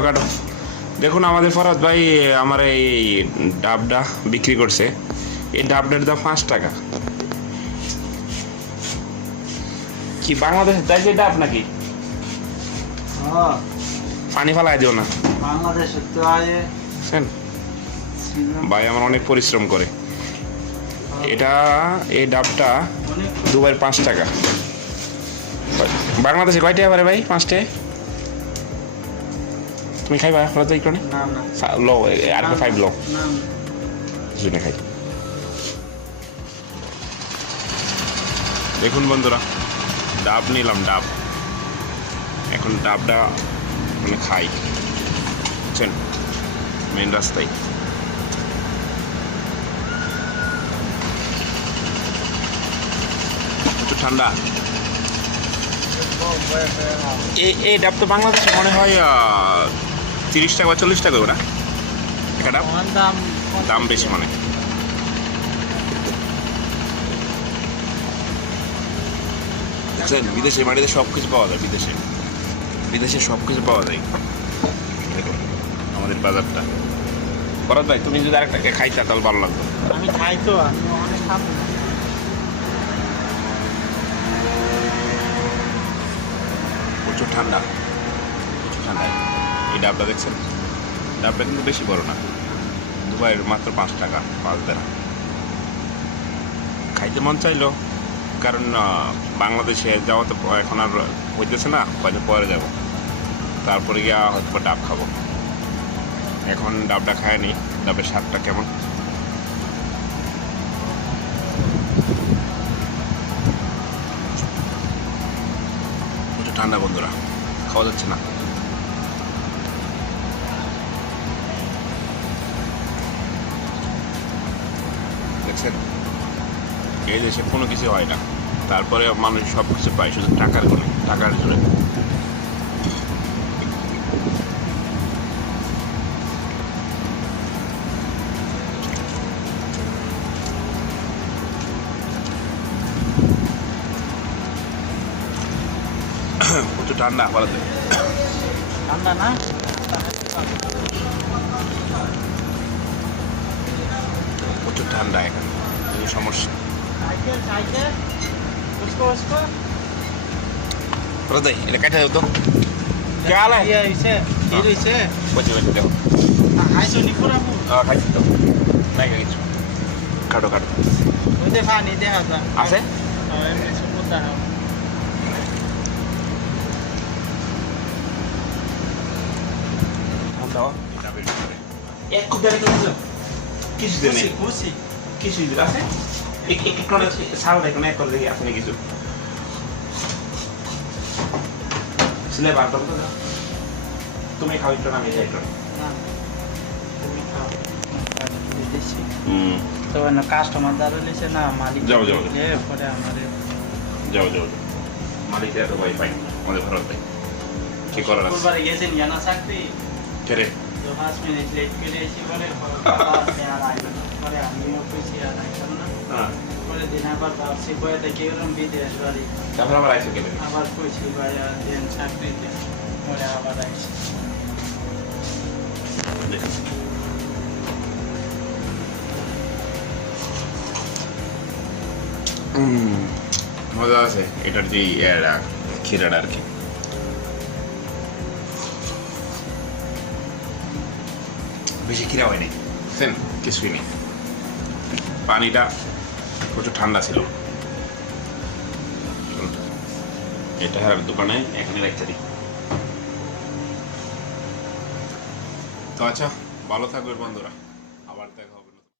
কাটো। দেখুন আমাদের ফরাদ ভাই আমার এই ডাবটা বিক্রি করছে। এই ডাবটার দাম পাঁচ টাকা। কি বাংলাদেশের তাই যে ডাব নাকি? হ্যাঁ, পানি ফালাই দিও না। বাংলাদেশে তো আয়ে ভাই আমার অনেক পরিশ্রম করে। এটা এই ডাবটা দুবাইয়ের পাঁচ টাকা। বাংলাদেশে কয় টাকা পারে ভাই পাঁচটে? তুমি খাইবা কোনে না না। লো আর ফাইভ লো না জুনে খাই। দেখুন বন্ধুরা ডাব নিলাম ডাব। এখন ডাবটা মানে খাই। বুঝছেন? মেন রাস্তায়। একটু ঠান্ডা। এই এই ডাব তো বাংলাদেশে মনে হয় তিরিশ টাকা বা চল্লিশ টাকা একটা ডাব দাম? দাম বেশি মানে বিদেশে বাড়িতে সব কিছু পাওয়া যায় বিদেশে। বিদেশে সব কিছু পাওয়া যায়। আমাদের বাজারটা। করার ভাই তুমি যদি আরেকটা খাইতা তাহলে ভালো লাগতো আমি খাই তো প্রচুর ঠান্ডা। প্রচুর ঠান্ডা। এই ডাবটা দেখছেন? ডাবটা কিন্তু বেশি বড় না। দুবাইয়ের মাত্র পাঁচ টাকা, পাঁচ দেনা। খাইতে মন চাইলো, কারণ বাংলাদেশে যাওয়া তো এখন আর হইতেছে না কয়দিন পরে যাব। তারপরে গিয়া হয়তো ডাব খাব। এখন ডাবটা খায়নি, ডাবের স্বাদটা কেমন? ঠান্ডা বন্ধুরা, খাওয়া যাচ্ছে না। দেখছেন এই দেশে কোনো কিছু হয় না। তারপরে মানুষ সব কিছু পায় শুধু টাকার গুণে টাকার জন্য। প্রচুর ঠান্ডা বলাতে ঠান্ডা না? প্রচুর ঠান্ডা এখানে। এই সমস্যা। এটা কাটা তো। দেখো খাইছি তো। নাই কিছু কাটো কাটো। আছে? এক দেবে কিছু কিছু দেবে কিছু দিলে আছে এক এক এক করে সারা দেখো না এক করে দেখি আছে কিছু। সিলে বার করো। তুমি খাও একটু না আমি যাই একটু। না তুমি খাও বিদেশি হুম। তো না কাস্টমার দ্বারা লিছে না মালিক যাও, যাও। এ পরে আমাদের যাও যাও যাও। মালিক এত ওয়াইফাই আমাদের ভারত ভাই কি করার আছে? গেছেন জানা চাকরি? কেরে তো পাঁচ মিনিট লেট করে এসে বলে আর আইলো না পরে আমিও কইছি আর আইলাম না পরে দিন আবার ভাবছি বিদেশ বাড়ি তারপর আবার আইসো কেলে আবার কইছি ভাই আর দেন চাকরিতে পরে আবার মজা আছে এটার যে ক্ষীরাটা আর কি। বেশি ক্ষীরা হয়নি। বুঝছেন কিছুই নেই। পানিটা প্রচুর ঠান্ডা ছিল। এটা হ্যাঁ দোকানে এখানে রাখতে দিই। তো আচ্ছা ভালো থাকবে বন্ধুরা। আবার দেখা হবে।